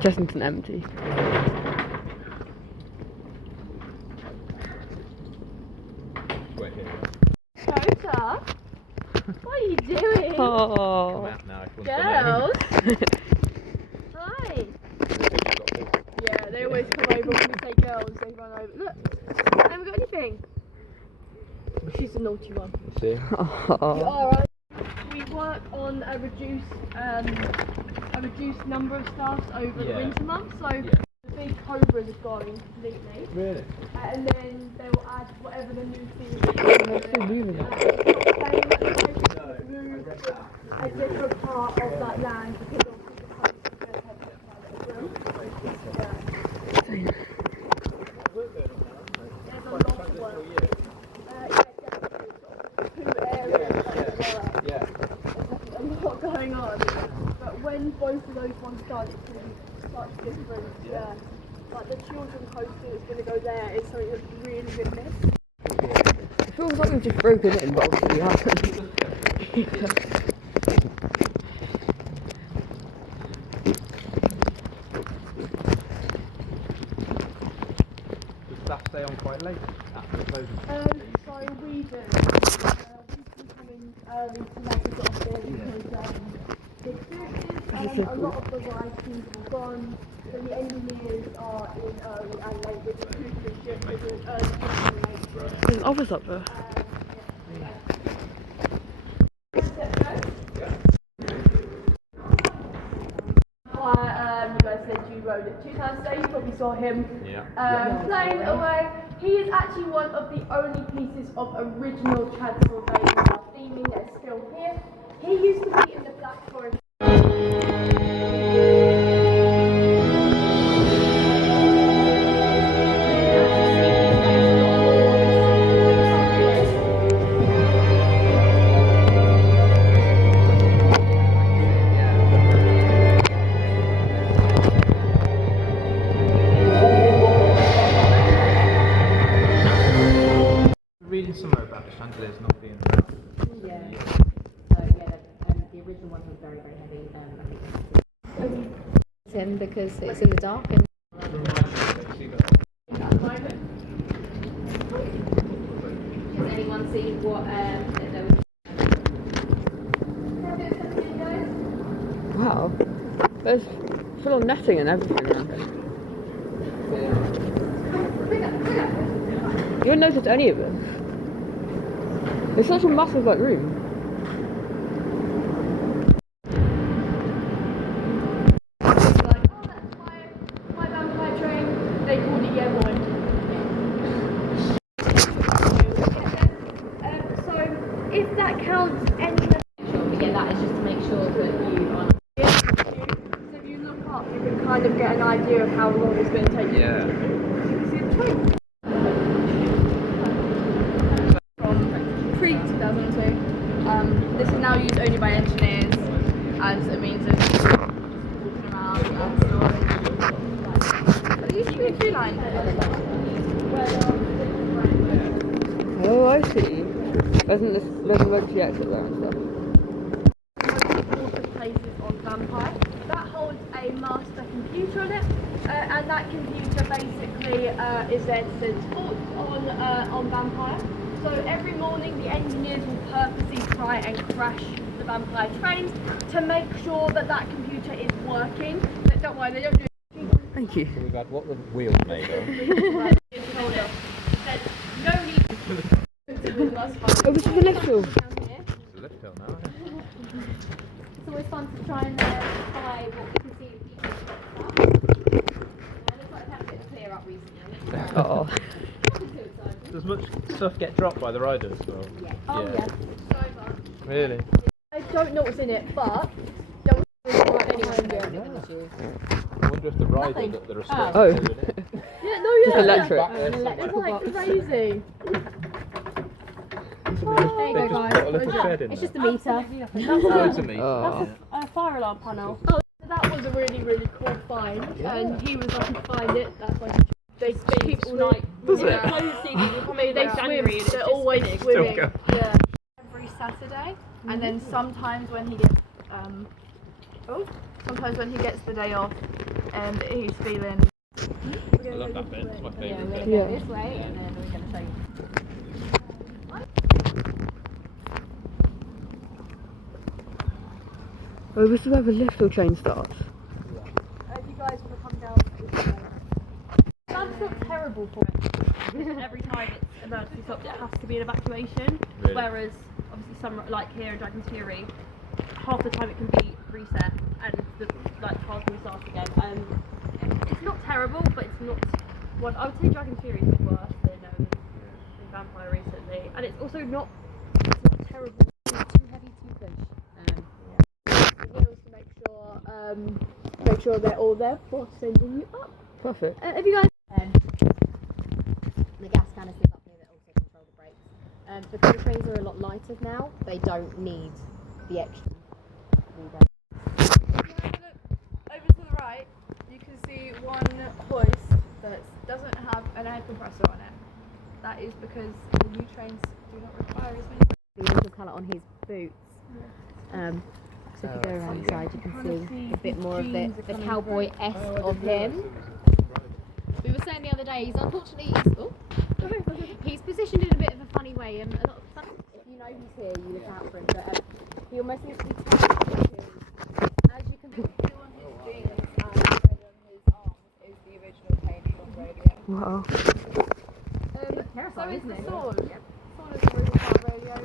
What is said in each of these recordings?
Chessington empty. Shota, what are you doing? Oh. I'm out now. Girls. Hi. Yeah, they always come over when we say girls. They run over. Look, I haven't got anything. She's the naughty one. See? Oh. Alright. We work on a reduced number of staffs over the winter months. So the big cobras are gone completely. Really? And then they will add whatever the new thing is. They're still moving it. A different part of that land because obviously the country is going to have there's a lot of work. There's a lot going on. But when both of those ones start, it's going to be such different. Yeah. Like the children's hostel is going to go there. It's something that's really been missed. It feels like we've just broken in, but obviously we haven't. Does staff stay on quite late after the closing? So we do. We come in early to make a sort of thing because the experiences, a lot of the writings are gone. So the engineers are in early and late with the two shifts, so doing early shifts and late shifts. There's an office up there. You guys said you rode it 2 times today, you probably saw him playing away. He is actually one of the only pieces of original Transylvania theming that is still here. He used to be in the Black Forest. Reading somewhere about the chandeliers not being around. Yeah. So yeah, the original one was very, very heavy. I think it's him because it's in the dark and. Has anyone seen what there was? Wow. There's full on netting and everything around here. You wouldn't notice any of this. It's such a massive room. Like, oh, that's my vampire train. They called it Yemoy. So if that counts any. Yeah, that is just to make sure that you are. So if you look up, you can kind of get an idea of how long it's going to take. Yeah. See the train. Pre-2002. This is now used only by engineers as a means of walking around and storage. But it used to be a queue line. Oh, I see. There's an emergency exit there and stuff. Important places on Vampire. That holds a master computer on it, and that computer basically is there to send sports on Vampire. So every morning the engineers will purposely try and crash the Vampire trains to make sure that that computer is working. But don't worry, they don't do it. Thank you. So we've had what the wheels made of. There's no need to Oh, this is the lift hill. It's a lift hill now, isn't it? It's always fun to try and spy what we can see in people's stuff. It looks like I've had a bit of a clear up recently. Oh. Does much stuff get dropped by the riders? Or? Yeah. Oh yeah. So much. Really? I don't know what's in it, but there was I wonder if the rider that they're responsible Oh. for it. Yeah, no, yeah. Just electric. It's like crazy. They There you go, just put a little guys. shed in It's there. just a meter. Oh, it's a meter. Oh. A fire alarm panel. Oh, that was a really, really cool find, and he was lucky to find it. That's why they keep all night. Does it? They swim. They're always swimming. Still go. Yeah. Every Saturday, and then sometimes when he gets Sometimes when he gets the day off and he's feeling. I love that bit. It's my Yeah, favourite we're bit. going to go this way and then we're going to show you. Oh, this is where the lift or train starts. If you guys want to come down, that's not terrible for it. Every time it's emergency stopped, it has to be an evacuation. Really? Whereas obviously some like here in Dragon's Fury, half the time it can be reset and the cars can start again. It's not terrible, but it's not. Well, I would say Dragon's Fury is worse than Vampire recently, and it's also not. It's not terrible. It's too heavy to push. Wheels to make sure they're all there before sending you up. Perfect. If you guys. The gas canisters up here that also control the brakes. Because the trains are a lot lighter now, they don't need the extra. Over to the right, you can see one hoist that doesn't have an air compressor on it. That is because the new trains do not require as many. The little colour on his boots. So if you go around the side, you can see a bit more of the cowboy-esque of him. We were saying the other day, he's unfortunately, he's positioned in a bit of a funny way, and a lot of fun. If you know he's here, you look out for him, but he almost needs to be tied because, as you can see on his jeans and on his arms, is the original Chessington radio. Wow. So is the sword. Sword is the original car radio.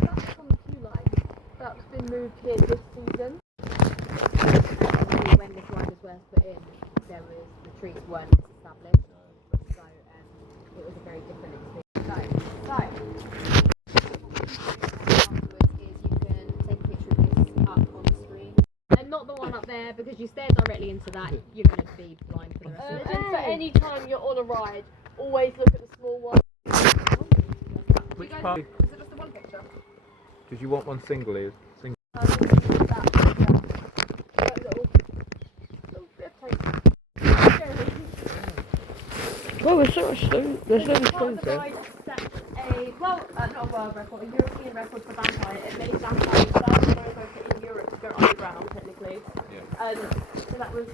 That's on the queue line. That's been moved here this season. When this ride was first put in, the trees weren't established, so it was a very different experience. So afterwards is you can take a picture of this up on the screen, and not the one up there because you stare directly into that, you're going to be blind for the rest of the day. And for any time you're on a ride, always look at the small one. Which part? Is it just the one picture? Did you want one singly? Oh, there's so much stone. There's so many stones there. Not a world record, a European record for Vampire. It made Vampire first in Europe to go underground, technically. Yeah. So that was a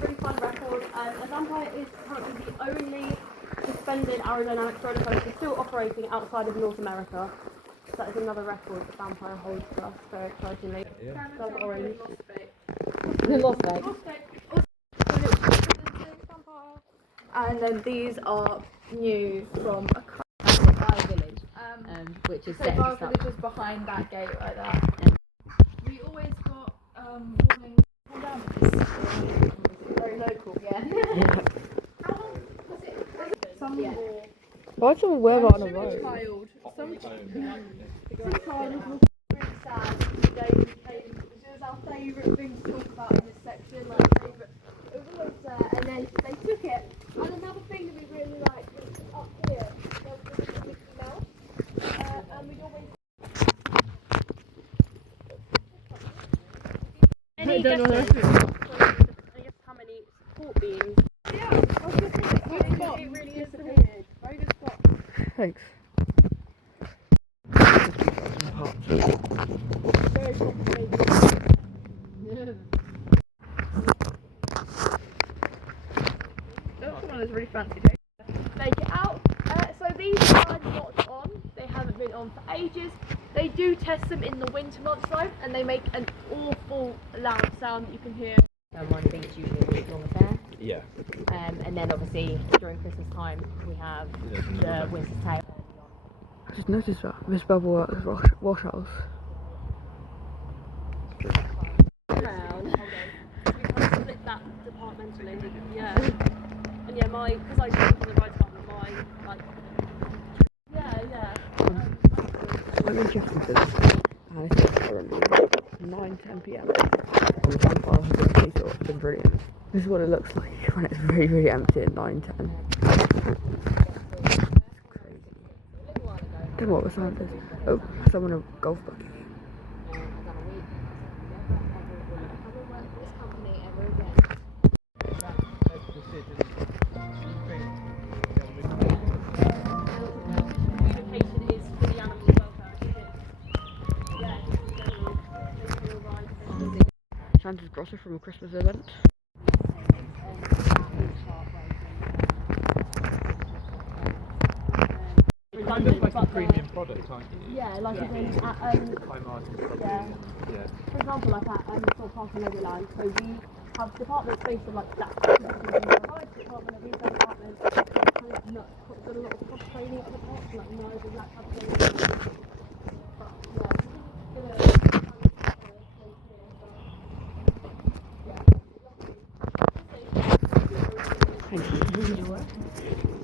really fun record. And Vampire is currently the only suspended aerodynamic roller coaster still operating outside of North America. So that is another record that Vampire holds for us, very excitingly. Yeah. That's orange. Lost Bay. And then these are new from a Eye Village, which is so set Bar just up. Village is behind that gate like that. We always got warning come down because it's very local. Yeah. How long was it? Some Yeah. Why did someone wear that on a I'm road? child. Some child was really sad the day we came. It was our favourite thing to talk about in this section, like favourite. It was and then they took it. And another thing that we really liked was up here. There was a Mickey Mouse, and we'd always. Any guesses? I guess how many support beams? Yeah, I was just thinking, it really is disappeared. Very good spot. Thanks. Very complicated. That's one of those really fancy days. Make it out. So these are not on. They haven't been on for ages. They do test them in the winter months though, and they make an awful loud sound that you can hear. One beach usually a week long affair. Yeah. And then obviously during Christmas time we have the Winter's Tale. I just noticed that this bubble works wash house. Around. We kind of split that departmentally. Yeah. And yeah, because I come from the right department, yeah. I'm in Chessington, and it's currently 9:10 PM. And the Vampire has actually sort of been brilliant. This is what it looks like when it's really, really empty at 9:10. Don't know what the sound is. Oh, someone a golf buggy. Communication is for the animals' welfare. Yeah, Santa's grotto from a Christmas event. You're kind of like a premium product, aren't you? Yeah, like Yeah. again at High margin product. yeah. Yeah. For example, like at Store Park and Legoland, so we have departments based on like that department, a retail department, kind of not got a lot of cross training at the top, like knives and that type of thing. But yeah, Thank you.